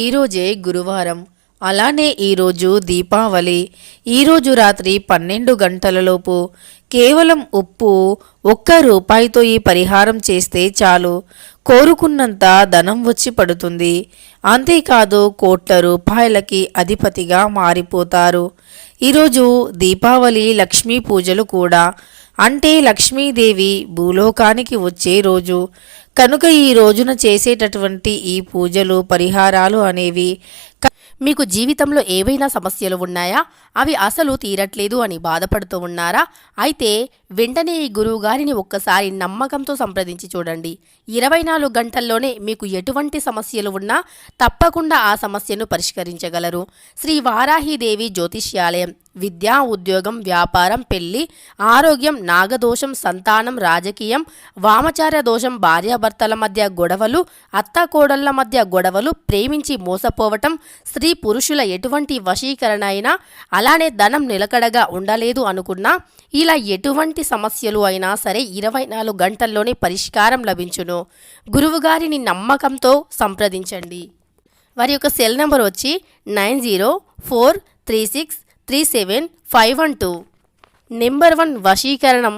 ఈరోజే గురువారం. అలానే ఈరోజు దీపావళి. ఈరోజు రాత్రి 12 గంటలలోపు కేవలం ఉప్పు ₹1తో ఈ పరిహారం చేస్తే చాలు, కోరుకున్నంత ధనం వచ్చి పడుతుంది. అంతేకాదు కోట్ల రూపాయలకి అధిపతిగా మారిపోతారు. ఈరోజు దీపావళి లక్ష్మీ పూజలు కూడా, అంటే లక్ష్మీదేవి భూలోకానికి వచ్చే రోజు కనుక ఈ రోజున చేసేటటువంటి ఈ పూజలు పరిహారాలు అనేవి మీకు జీవితంలో ఏవైనా సమస్యలు ఉన్నాయా, అవి అసలు తీరట్లేదు అని బాధపడుతూ ఉన్నారా? అయితే వెంటనే ఈ గురువు గారిని ఒక్కసారి నమ్మకంతో సంప్రదించి చూడండి. 24 గంటల్లోనే మీకు ఎటువంటి సమస్యలు ఉన్నా తప్పకుండా ఆ సమస్యను పరిష్కరించగలరు. శ్రీ వారాహిదేవి జ్యోతిష్యాలయం. విద్య, ఉద్యోగం, వ్యాపారం, పెళ్లి, ఆరోగ్యం, నాగదోషం, సంతానం, రాజకీయం, వామచార దోషం, భార్యాభర్తల మధ్య గొడవలు, అత్తాకోడళ్ల మధ్య గొడవలు, ప్రేమించి మోసపోవటం, స్త్రీ పురుషుల ఎటువంటి వశీకరణ అయినా, అలానే ధనం నిలకడగా ఉండలేదు అనుకున్నా, ఇలా ఎటువంటి సమస్యలు అయినా సరే 24 గంటల్లోనే పరిష్కారం లభించును. గురువుగారిని నమ్మకంతో సంప్రదించండి. వారి యొక్క సెల్ నంబర్ వచ్చి 9043637512. నెంబర్ 1 వశీకరణం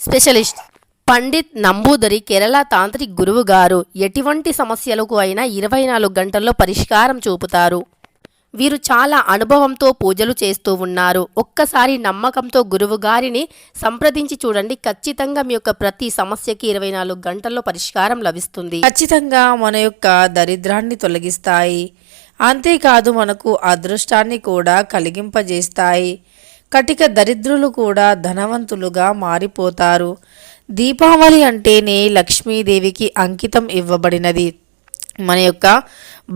స్పెషలిస్ట్ పండిత్ నంబూదరి, కేరళ తాంత్రిక్ గురువు గారు. ఎటువంటి సమస్యలకు అయినా 24 గంటల్లో పరిష్కారం చూపుతారు. వీరు చాలా అనుభవంతో పూజలు చేస్తూ ఉన్నారు. ఒక్కసారి నమ్మకంతో గురువు గారిని సంప్రదించి చూడండి. ఖచ్చితంగా మీ యొక్క ప్రతి సమస్యకి 24 గంటల్లో పరిష్కారం లభిస్తుంది. ఖచ్చితంగా మన యొక్క దరిద్రాన్ని తొలగిస్తాయి. అంతేకాదు మనకు అదృష్టాన్ని కూడా కలిగింపజేస్తాయి. కటిక దరిద్రులు కూడా ధనవంతులుగా మారిపోతారు. దీపావళి అంటేనే లక్ష్మీదేవికి అంకితం ఇవ్వబడినది. మన యొక్క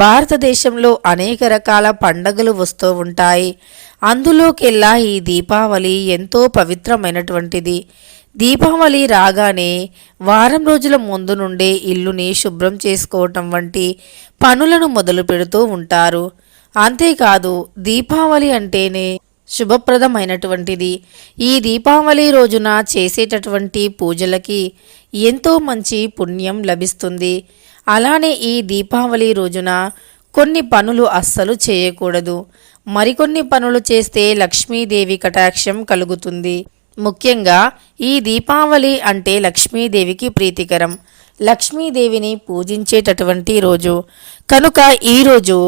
భారతదేశంలో అనేక రకాల పండగలు వస్తూ ఉంటాయి. అందులోకెల్లా ఈ దీపావళి ఎంతో పవిత్రమైనటువంటిది. దీపావళి రాగానే వారం రోజుల ముందు నుండే ఇల్లుని శుభ్రం చేసుకోవటం వంటి పనులను మొదలు పెడుతూ ఉంటారు. అంతేకాదు దీపావళి అంటేనే శుభప్రదమైనటువంటిది. ఈ దీపావళి రోజున చేసేటటువంటి పూజలకి ఎంతో మంచి పుణ్యం లభిస్తుంది. అలానే ఈ దీపావళి రోజున కొన్ని పనులు అస్సలు చేయకూడదు. మరికొన్ని పనులు చేస్తే లక్ష్మీదేవి కటాక్షం కలుగుతుంది. ముఖ్యంగా ఈ దీపావళి అంటే లక్ష్మీదేవికి ప్రీతికరం, లక్ష్మీదేవిని పూజించేటటువంటి రోజు కనుక ఈరోజు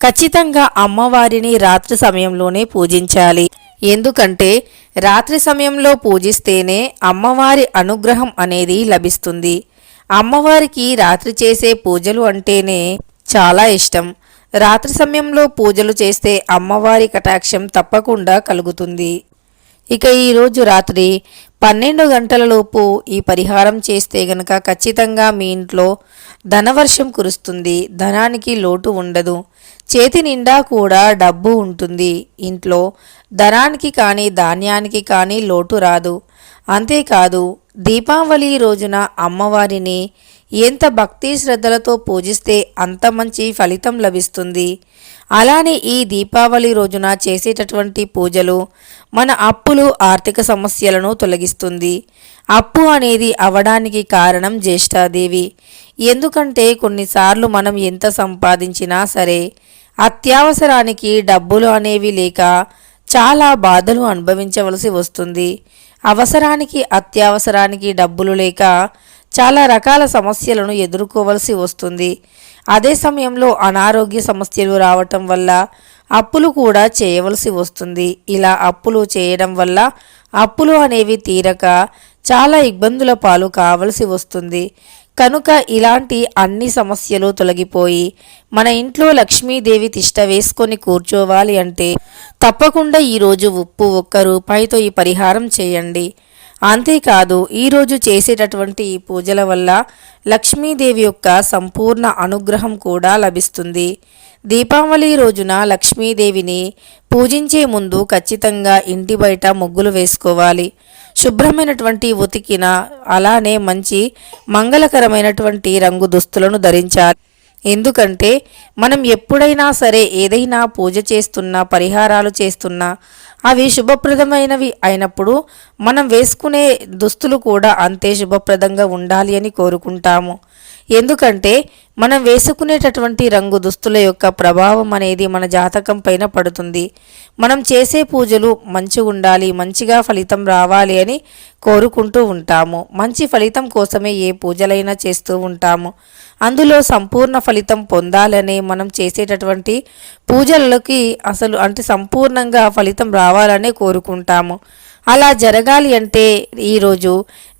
ఖచ్చితంగా అమ్మవారిని రాత్రి సమయంలోనే పూజించాలి. ఎందుకంటే రాత్రి సమయంలో పూజిస్తేనే అమ్మవారి అనుగ్రహం అనేది లభిస్తుంది. అమ్మవారికి రాత్రి చేసే పూజలు అంటేనే చాలా ఇష్టం. రాత్రి సమయంలో పూజలు చేస్తే అమ్మవారి కటాక్షం తప్పకుండా కలుగుతుంది. ఇక ఈరోజు రాత్రి 12 గంటలలోపు ఈ పరిహారం చేస్తే గనక ఖచ్చితంగా మీ ఇంట్లో ధనవర్షం కురుస్తుంది. ధనానికి లోటు ఉండదు. చేతి నిండా కూడా డబ్బు ఉంటుంది. ఇంట్లో ధనానికి కానీ ధాన్యానికి కానీ లోటు రాదు. అంతేకాదు దీపావళి రోజున అమ్మవారిని ఎంత భక్తి శ్రద్ధలతో పూజిస్తే అంత మంచి ఫలితం లభిస్తుంది. అలానే ఈ దీపావళి రోజున చేసేటటువంటి పూజలు మన అప్పులు, ఆర్థిక సమస్యలను తొలగిస్తుంది. అప్పు అనేది అవడానికి కారణం జ్యేష్ఠాదేవి. ఎందుకంటే కొన్నిసార్లు మనం ఎంత సంపాదించినా సరే అత్యవసరానికి డబ్బులు అనేవి లేక చాలా బాధలు అనుభవించవలసి వస్తుంది. అవసరానికి అత్యవసరానికి డబ్బులు లేక చాలా రకాల సమస్యలను ఎదుర్కోవలసి వస్తుంది. అదే సమయంలో అనారోగ్య సమస్యలు రావటం వల్ల అప్పులు కూడా చేయవలసి వస్తుంది. ఇలా అప్పులు చేయడం వల్ల అప్పులు అనేవి తీరక చాలా ఇబ్బందుల పాలు కావలసి వస్తుంది. కనుక ఇలాంటి అన్ని సమస్యలు తొలగిపోయి మన ఇంట్లో లక్ష్మీదేవి తిష్ట వేసుకొని కూర్చోవాలి అంటే తప్పకుండా ఈరోజు ఉప్పు ₹1తో ఈ పరిహారం చేయండి. అంతేకాదు ఈరోజు చేసేటటువంటి ఈ పూజల వల్ల లక్ష్మీదేవి యొక్క సంపూర్ణ అనుగ్రహం కూడా లభిస్తుంది. దీపావళి రోజున లక్ష్మీదేవిని పూజించే ముందు ఖచ్చితంగా ఇంటి బయట ముగ్గులు వేసుకోవాలి. శుభ్రమైనటువంటి ఉతికిన అలానే మంచి మంగళకరమైనటువంటి రంగు దుస్తులను ధరించాలి. ఎందుకంటే మనం ఎప్పుడైనా సరే ఏదైనా పూజ చేస్తున్నా, పరిహారాలు చేస్తున్నా అవి శుభప్రదమైనవి అయినప్పుడు మనం వేసుకునే దుస్తులు కూడా అంతే శుభప్రదంగా ఉండాలి అని కోరుకుంటాము. ఎందుకంటే మనం వేసుకునేటటువంటి రంగు దుస్తుల యొక్క ప్రభావం అనేది మన జాతకం పైన పడుతుంది. మనం చేసే పూజలు మంచిగా ఉండాలి, మంచిగా ఫలితం రావాలి అని కోరుకుంటూ ఉంటాము. మంచి ఫలితం కోసమే ఏ పూజలైనా చేస్తూ ఉంటాము. అందులో సంపూర్ణ ఫలితం పొందాలని మనం చేసేటటువంటి పూజలకి అంటే సంపూర్ణంగా ఫలితం రావాలనే కోరుకుంటాము. అలా జరగాలి అంటే ఈరోజు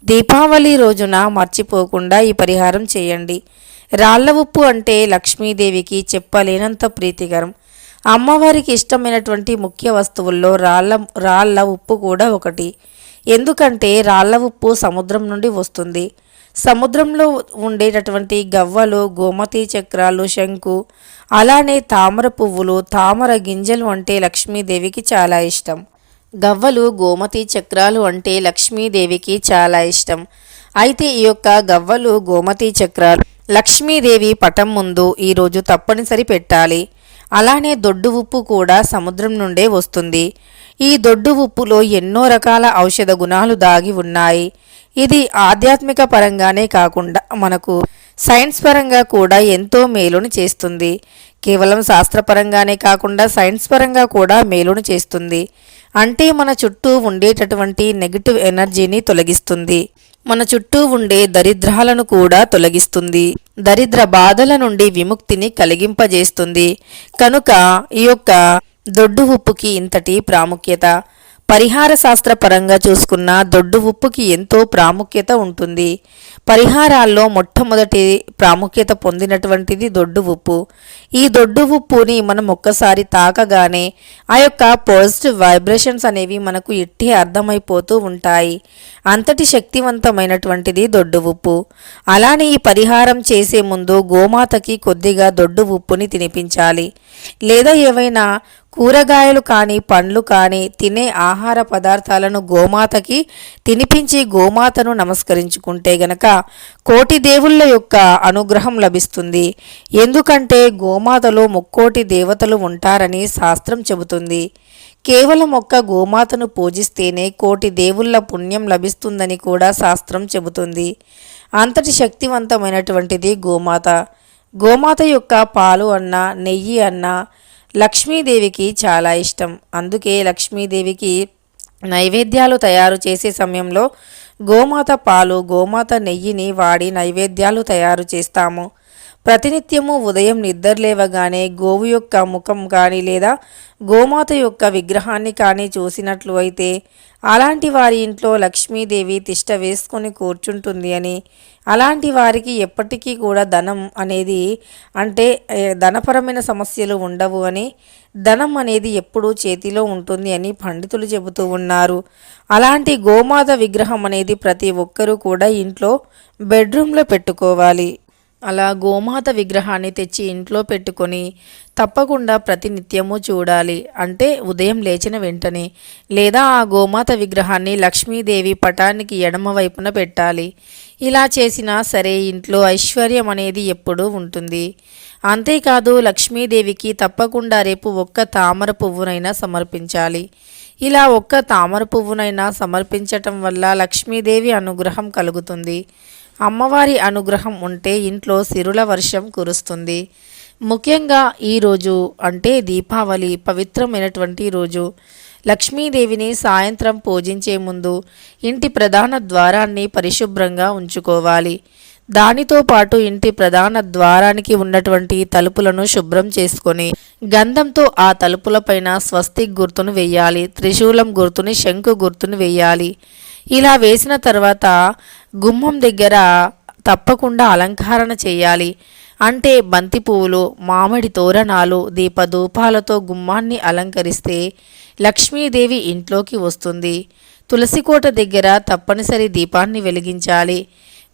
దీపావళి రోజున మర్చిపోకుండా ఈ పరిహారం చేయండి. రాళ్ల ఉప్పు అంటే లక్ష్మీదేవికి చెప్పలేనంత ప్రీతికరం. అమ్మవారికి ఇష్టమైనటువంటి ముఖ్య వస్తువుల్లో రాళ్ల ఉప్పు కూడా ఒకటి. ఎందుకంటే రాళ్ల ఉప్పు సముద్రం నుండి వస్తుంది. సముద్రంలో ఉండేటటువంటి గవ్వలు, గోమతి చక్రాలు, శంకు, అలానే తామర పువ్వులు, తామర గింజలు అంటే లక్ష్మీదేవికి చాలా ఇష్టం. గవ్వలు, గోమతి చక్రాలు అంటే లక్ష్మీదేవికి చాలా ఇష్టం. అయితే ఈ యొక్క గవ్వలు, గోమతి చక్రాలు లక్ష్మీదేవి పటం ముందు ఈరోజు తప్పనిసరి పెట్టాలి. అలానే దొడ్డు ఉప్పు కూడా సముద్రం నుండే వస్తుంది. ఈ దొడ్డు ఉప్పులో ఎన్నో రకాల ఔషధ గుణాలు దాగి ఉన్నాయి. ఇది ఆధ్యాత్మిక పరంగానే కాకుండా మనకు సైన్స్ పరంగా కూడా ఎంతో మేలును చేస్తుంది. కేవలం శాస్త్రపరంగానే కాకుండా సైన్స్ పరంగా కూడా మేలును చేస్తుంది. అంటే మన చుట్టూ ఉండేటటువంటి నెగిటివ్ ఎనర్జీని తొలగిస్తుంది. మన చుట్టూ ఉండే దరిద్రాలను కూడా తొలగిస్తుంది. దరిద్ర బాధల నుండి విముక్తిని కలిగింపజేస్తుంది. కనుక ఈ యొక్క దొడ్డు ఉప్పుకి ఇంతటి ప్రాముఖ్యత. పరిహార శాస్త్ర పరంగా చూసుకున్న దొడ్డు ఉప్పుకి ఎంతో ప్రాముఖ్యత ఉంటుంది. పరిహారాల్లో మొట్టమొదటి ప్రాముఖ్యత పొందినటువంటిది దొడ్డు ఉప్పు. ఈ దొడ్డు ఉప్పుని మనం ఒక్కసారి తాకగానే ఆ యొక్క పాజిటివ్ వైబ్రేషన్స్ అనేవి మనకు ఇట్టే అర్థమైపోతూ ఉంటాయి. అంతటి శక్తివంతమైనటువంటిది దొడ్డు ఉప్పు. అలానే ఈ పరిహారం చేసే ముందు గోమాతకి కొద్దిగా దొడ్డు ఉప్పుని తినిపించాలి. లేదా ఏవైనా కూరగాయలు కానీ, పండ్లు కానీ, తినే ఆహార పదార్థాలను గోమాతకి తినిపించి గోమాతను నమస్కరించుకుంటే గనక కోటి దేవుళ్ళ యొక్క అనుగ్రహం లభిస్తుంది. ఎందుకంటే గోమాతలో ముక్కోటి దేవతలు ఉంటారని శాస్త్రం చెబుతుంది. కేవలం ఒక్క గోమాతను పూజిస్తేనే కోటి దేవుళ్ళ పుణ్యం లభిస్తుందని కూడా శాస్త్రం చెబుతుంది. అంతటి శక్తివంతమైనటువంటిది గోమాత. గోమాత యొక్క పాలు అన్నా, నెయ్యి అన్నా లక్ష్మీదేవికి చాలా ఇష్టం. అందుకే లక్ష్మీదేవికి నైవేద్యాలు తయారు చేసే సమయంలో గోమాత పాలు, గోమాత నెయ్యిని వాడి నైవేద్యాలు తయారు చేస్తాము. ప్రతినిత్యము ఉదయం నిద్రలేవగానే గోవు యొక్క ముఖం కానీ లేదా గోమాత యొక్క విగ్రహాన్ని కానీ చూసినట్లు అయితే అలాంటి వారి ఇంట్లో లక్ష్మీదేవి తిష్ట వేసుకొని కూర్చుంటుంది అని, అలాంటి వారికి ఎప్పటికీ కూడా ధనం అనేది అంటే ధనపరమైన సమస్యలు ఉండవు అని, ధనం అనేది ఎప్పుడూ చేతిలో ఉంటుంది అని పండితులు చెబుతూ ఉన్నారు. అలాంటి గోమాత విగ్రహం అనేది ప్రతి ఒక్కరూ కూడా ఇంట్లో బెడ్రూమ్లో పెట్టుకోవాలి. అలా గోమాత విగ్రహాన్ని తెచ్చి ఇంట్లో పెట్టుకొని తప్పకుండా ప్రతినిత్యము చూడాలి. అంటే ఉదయం లేచిన వెంటనే, లేదా ఆ గోమాత విగ్రహాన్ని లక్ష్మీదేవి పటానికి ఎడమ వైపున పెట్టాలి. ఇలా చేసినా సరే ఇంట్లో ఐశ్వర్యం అనేది ఎప్పుడూ ఉంటుంది. అంతేకాదు లక్ష్మీదేవికి తప్పకుండా రేపు ఒక్క తామర పువ్వునైనా సమర్పించాలి. ఇలా ఒక్క తామర పువ్వునైనా సమర్పించటం వల్ల లక్ష్మీదేవి అనుగ్రహం కలుగుతుంది. అమ్మవారి అనుగ్రహం ఉంటే ఇంట్లో సిరుల వర్షం కురుస్తుంది. ముఖ్యంగా ఈరోజు అంటే దీపావళి పవిత్రమైనటువంటి రోజు. లక్ష్మీదేవిని సాయంత్రం పూజించే ముందు ఇంటి ప్రధాన ద్వారాన్ని పరిశుభ్రంగా ఉంచుకోవాలి. దానితో పాటు ఇంటి ప్రధాన ద్వారానికి ఉన్నటువంటి తలుపులను శుభ్రం చేసుకొని గంధంతో ఆ తలుపులపైన స్వస్తిక్ గుర్తును వేయాలి. త్రిశూలం గుర్తుని, శంకు గుర్తుని వేయాలి. ఇలా వేసిన తర్వాత గుమ్మం దగ్గర తప్పకుండా అలంకరణ చేయాలి. అంటే బంతి పువ్వులు, మామిడి తోరణాలు, దీపధూపాలతో గుమ్మాన్ని అలంకరిస్తే లక్ష్మీదేవి ఇంట్లోకి వస్తుంది. తులసికోట దగ్గర తప్పనిసరి దీపాన్ని వెలిగించాలి.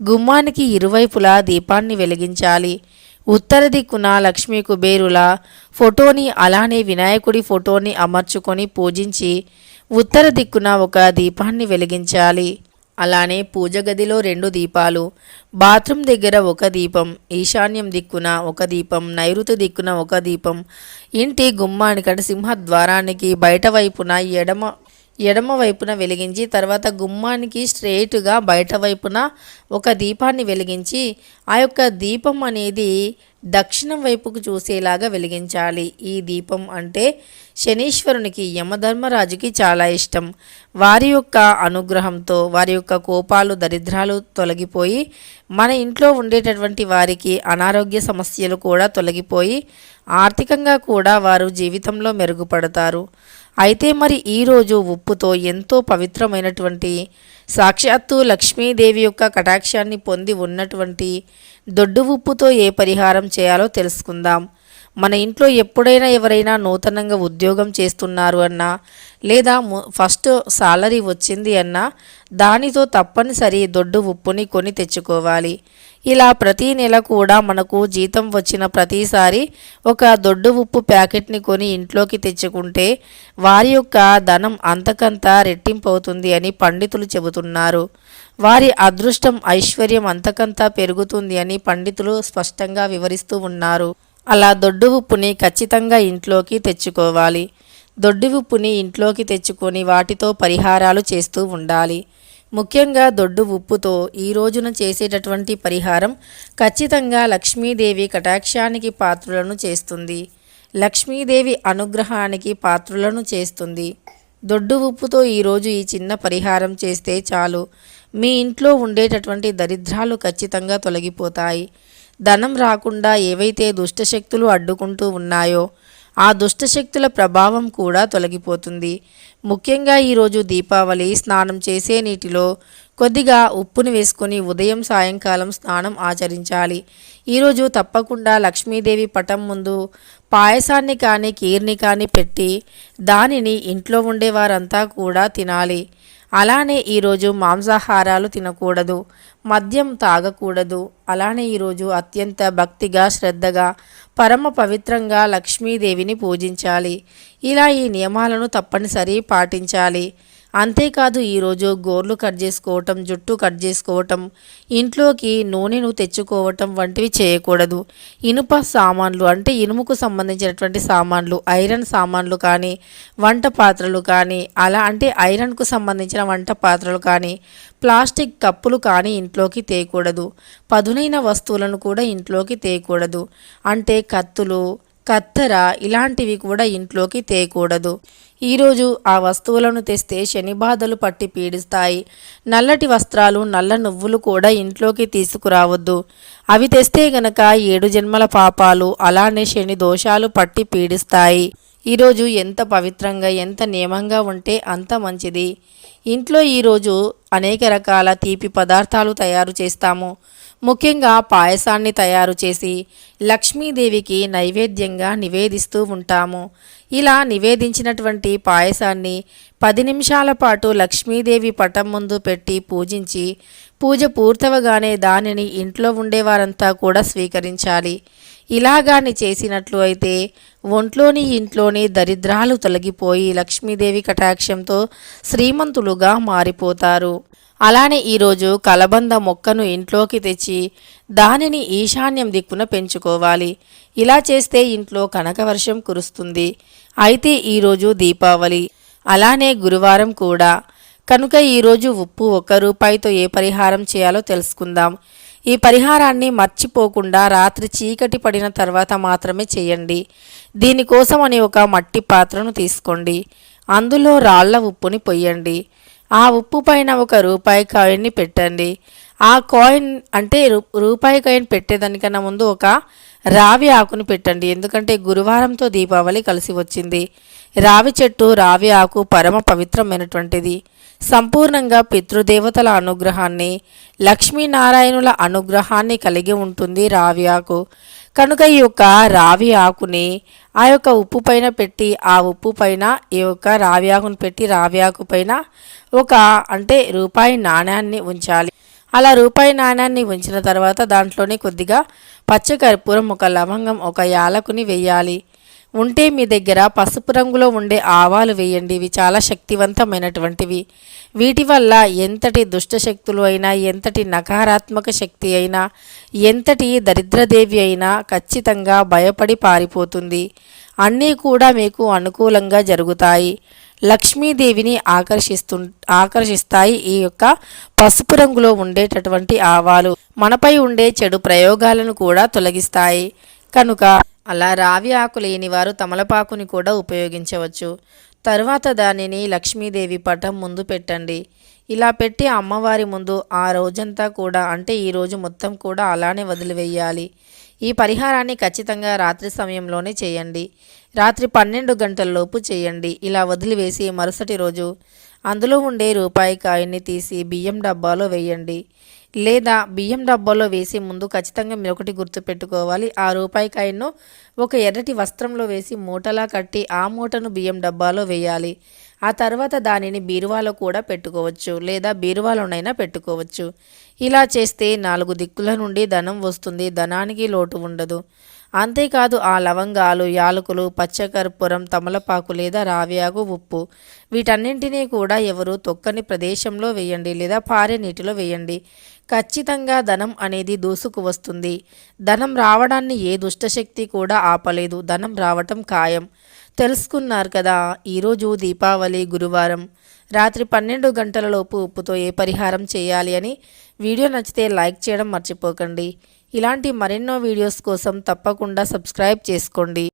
గుమ్మానికి ఇరువైపులా దీపాన్ని వెలిగించాలి. ఉత్తర దిక్కున లక్ష్మీ కుబేరుల ఫోటోని, అలానే వినాయకుడి ఫోటోని అమర్చుకొని పూజించి ఉత్తర దిక్కున ఒక దీపాన్ని వెలిగించాలి. అలానే పూజ గదిలో 2 దీపాలు, బాత్రూమ్ దగ్గర 1 దీపం, ఈశాన్యం దిక్కున 1 దీపం, నైరుతి దిక్కున 1 దీపం, ఇంటి గుమ్మానికి సింహద్వారానికి బయట వైపున ఎడమ వైపున వెలిగించి, తర్వాత గుమ్మానికి స్ట్రెయిట్గా బయట వైపున 1 దీపాన్ని వెలిగించి, ఆ యొక్క దీపం అనేది దక్షిణం వైపుకు చూసేలాగా వెలిగించాలి. ఈ దీపం అంటే శనీశ్వరునికి, యమధర్మరాజుకి చాలా ఇష్టం. వారి యొక్క అనుగ్రహంతో వారి యొక్క కోపాలు, దరిద్రాలు తొలగిపోయి మన ఇంట్లో ఉండేటటువంటి వారికి అనారోగ్య సమస్యలు కూడా తొలగిపోయి ఆర్థికంగా కూడా వారు జీవితంలో మెరుగుపడతారు. అయితే మరి ఈరోజు ఉప్పుతో ఎంతో పవిత్రమైనటువంటి, సాక్షాత్తు లక్ష్మీదేవి యొక్క కటాక్షాన్ని పొంది ఉన్నటువంటి దొడ్డు ఉప్పుతో ఏ పరిహారం చేయాలో తెలుసుకుందాం. మన ఇంట్లో ఎప్పుడైనా ఎవరైనా నూతనంగా ఉద్యోగం చేస్తున్నారు అన్నా, లేదా ఫస్ట్ సాలరీ వచ్చింది అన్నా, దానితో తప్పనిసరి దొడ్డు ఉప్పుని కొని తెచ్చుకోవాలి. ఇలా ప్రతీ నెల కూడా మనకు జీతం వచ్చిన ప్రతిసారి ఒక దొడ్డు ఉప్పు ప్యాకెట్ని కొని ఇంట్లోకి తెచ్చుకుంటే వారి యొక్క ధనం అంతకంతా రెట్టింపు అవుతుంది అని పండితులు చెబుతున్నారు. వారి అదృష్టం, ఐశ్వర్యం అంతకంతా పెరుగుతుంది అని పండితులు స్పష్టంగా వివరిస్తూ ఉన్నారు. అలా దొడ్డు ఉప్పుని ఖచ్చితంగా ఇంట్లోకి తెచ్చుకోవాలి. దొడ్డు ఉప్పుని ఇంట్లోకి తెచ్చుకొని వాటితో పరిహారాలు చేస్తూ ఉండాలి. ముఖ్యంగా దొడ్డు ఉప్పుతో ఈ రోజున చేసేటటువంటి పరిహారం ఖచ్చితంగా లక్ష్మీదేవి కటాక్షానికి పాత్రులను చేస్తుంది. లక్ష్మీదేవి అనుగ్రహానికి పాత్రులను చేస్తుంది. దొడ్డు ఉప్పుతో ఈరోజు ఈ చిన్న పరిహారం చేస్తే చాలు, మీ ఇంట్లో ఉండేటటువంటి దరిద్రాలు ఖచ్చితంగా తొలగిపోతాయి. ధనం రాకుండా ఏవైతే దుష్టశక్తులు అడ్డుకుంటూ ఉన్నాయో ఆ దుష్టశక్తుల ప్రభావం కూడా తొలగిపోతుంది. ముఖ్యంగా ఈరోజు దీపావళి స్నానం చేసే నీటిలో కొద్దిగా ఉప్పును వేసుకొని ఉదయం సాయంకాలం స్నానం ఆచరించాలి. ఈరోజు తప్పకుండా లక్ష్మీదేవి పటం ముందు పాయసాన్ని కానీ కీర్ని కానీ పెట్టి దానిని ఇంట్లో ఉండేవారంతా కూడా తినాలి. అలానే ఈరోజు మాంసాహారాలు తినకూడదు, మద్యం తాగకూడదు. అలానే ఈరోజు అత్యంత భక్తిగా, శ్రద్ధగా, పరమ పవిత్రంగా లక్ష్మీదేవిని పూజించాలి. ఇలా ఈ నియమాలను తప్పనిసరి పాటించాలి. అంతేకాదు ఈరోజు గోర్లు కట్ చేసుకోవటం, జుట్టు కట్ చేసుకోవటం, ఇంట్లోకి నూనెను తెచ్చుకోవటం వంటివి చేయకూడదు. ఇనుప సామాన్లు అంటే ఇనుముకు సంబంధించినటువంటి సామాన్లు, ఐరన్ సామాన్లు కానీ, వంట పాత్రలు కానీ, అలా అంటే ఐరన్కు సంబంధించిన వంట పాత్రలు కానీ, ప్లాస్టిక్ కప్పులు కానీ ఇంట్లోకి తేయకూడదు. పదునైన వస్తువులను కూడా ఇంట్లోకి తేయకూడదు. అంటే కత్తులు, కత్తెర ఇలాంటివి కూడా ఇంట్లోకి తేయకూడదు. ఈరోజు ఆ వస్తువులను తెస్తే శని బాధలు పట్టి పీడిస్తాయి. నల్లటి వస్త్రాలు, నల్ల నువ్వులు కూడా ఇంట్లోకి తీసుకురావద్దు. అవి తెస్తే గనక 7 జన్మల పాపాలు, అలానే శని దోషాలు పట్టి పీడిస్తాయి. ఈరోజు ఎంత పవిత్రంగా, ఎంత నియమంగా ఉంటే అంత మంచిది. ఇంట్లో ఈరోజు అనేక రకాల తీపి పదార్థాలు తయారు చేస్తాము. ముఖ్యంగా పాయసాన్ని తయారు చేసి లక్ష్మీదేవికి నైవేద్యంగా నివేదిస్తూ ఉంటాము. ఇలా నివేదించినటువంటి పాయసాన్ని 10 నిమిషాల పాటు లక్ష్మీదేవి పటం ముందు పెట్టి పూజించి, పూజ పూర్తవగానే దానిని ఇంట్లో ఉండేవారంతా కూడా స్వీకరించాలి. ఇలాగాని చేసినట్లు అయితే ఒంట్లోని ఇంట్లోని దరిద్రాలు తొలగిపోయి లక్ష్మీదేవి కటాక్షంతో శ్రీమంతులుగా మారిపోతారు. అలానే ఈరోజు కలబంద మొక్కను ఇంట్లోకి తెచ్చి దానిని ఈశాన్యం దిక్కున పెంచుకోవాలి. ఇలా చేస్తే ఇంట్లో కనకవర్షం కురుస్తుంది. అయితే ఈరోజు దీపావళి, అలానే గురువారం కూడా కనుక ఈరోజు ఉప్పు 1 రూపాయితో ఏ పరిహారం చేయాలో తెలుసుకుందాం. ఈ పరిహారాన్ని మర్చిపోకుండా రాత్రి చీకటి పడిన తర్వాత మాత్రమే చేయండి. దీనికోసమని ఒక మట్టి పాత్రను తీసుకోండి. అందులో రాళ్ల ఉప్పుని పొయ్యండి. ఆ ఉప్పు పైన 1 రూపాయి కాయిన్ని పెట్టండి. ఆ కాయిన్ అంటే రూపాయి కాయిన్ పెట్టేదానికన్నా ముందు ఒక రావి ఆకుని పెట్టండి. ఎందుకంటే గురువారంతో దీపావళి కలిసి వచ్చింది. రావి చెట్టు, రావి ఆకు పరమ పవిత్రమైనటువంటిది. సంపూర్ణంగా పితృదేవతల అనుగ్రహాన్ని, లక్ష్మీనారాయణుల అనుగ్రహాన్ని కలిగి ఉంటుంది రావి ఆకు. కనుక ఈ యొక్క రావి ఆకుని ఆ యొక్క ఉప్పు పైన పెట్టి, ఆ ఉప్పు పైన ఈ యొక్క రావి ఆకుని పెట్టి, రావి ఆకు పైన ఒక అంటే రూపాయి నాణ్యాన్ని ఉంచాలి. అలా రూపాయి నాణ్యాన్ని ఉంచిన తర్వాత దాంట్లోనే కొద్దిగా పచ్చకర్పూరం, 1 లవంగం, 1 యాలకుని వేయాలి. ఉంటే మీ దగ్గర పసుపు రంగులో ఉండే ఆవాలు వేయండి. ఇవి చాలా శక్తివంతమైనటువంటివి. వీటి వల్ల ఎంతటి దుష్ట శక్తులు అయినా, ఎంతటి నకారాత్మక శక్తి అయినా, ఎంతటి దరిద్రదేవి అయినా ఖచ్చితంగా భయపడి పారిపోతుంది. అన్నీ కూడా మీకు అనుకూలంగా జరుగుతాయి. లక్ష్మీదేవిని ఆకర్షిస్తాయి ఈ యొక్క పసుపు రంగులో ఉండేటటువంటి ఆవాలు. మనపై ఉండే చెడు ప్రయోగాలను కూడా తొలగిస్తాయి. కనుక అలా రావి ఆకు లేని వారు తమలపాకుని కూడా ఉపయోగించవచ్చు. తరువాత దానిని లక్ష్మీదేవి పటం ముందు పెట్టండి. ఇలా పెట్టి అమ్మవారి ముందు ఆ రోజంతా కూడా, అంటే ఈ రోజు మొత్తం కూడా అలానే వదిలివేయాలి. ఈ పరిహారాన్ని ఖచ్చితంగా రాత్రి సమయంలోనే చేయండి. రాత్రి 12 గంటలలోపు చేయండి. ఇలా వదిలివేసి మరుసటి రోజు అందులో ఉండే రూపాయి కాయిన్ని తీసి బియ్యం డబ్బాలో వేయండి. లేదా బియ్యం డబ్బాలో వేసి ముందు ఖచ్చితంగా మీరు ఒకటి గుర్తుపెట్టుకోవాలి. ఆ రూపాయి కాయిన్ను ఒక ఎర్రటి వస్త్రంలో వేసి మూటలా కట్టి ఆ మూటను బియ్యం డబ్బాలో వేయాలి. ఆ తర్వాత దానిని బీరువాలో కూడా పెట్టుకోవచ్చు, లేదా బీరువాలోనైనా పెట్టుకోవచ్చు. ఇలా చేస్తే 4 దిక్కుల నుండి ధనం వస్తుంది. ధనానికి లోటు ఉండదు. అంతేకాదు ఆ లవంగాలు, యాలకులు, పచ్చకర్పూరం, తమలపాకు లేదా రావియాకు, ఉప్పు వీటన్నింటినీ కూడా ఎవరు తొక్కని ప్రదేశంలో వేయండి, లేదా పారే నీటిలో వేయండి. ఖచ్చితంగా ధనం అనేది దూసుకు వస్తుంది. ధనం రావడాన్ని ఏ దుష్టశక్తి కూడా ఆపలేదు. ధనం రావటం ఖాయం. తెలుసుకున్నారు కదా. ఈరోజు దీపావళి గురువారం రాత్రి 12 గంటలలోపు ఉప్పుతో ఏ పరిహారం చేయాలి అని. వీడియో నచ్చితే లైక్ చేయడం మర్చిపోకండి. ఇలాంటి మరెన్నో వీడియోస్ కోసం తప్పకుండా సబ్స్క్రైబ్ చేసుకోండి.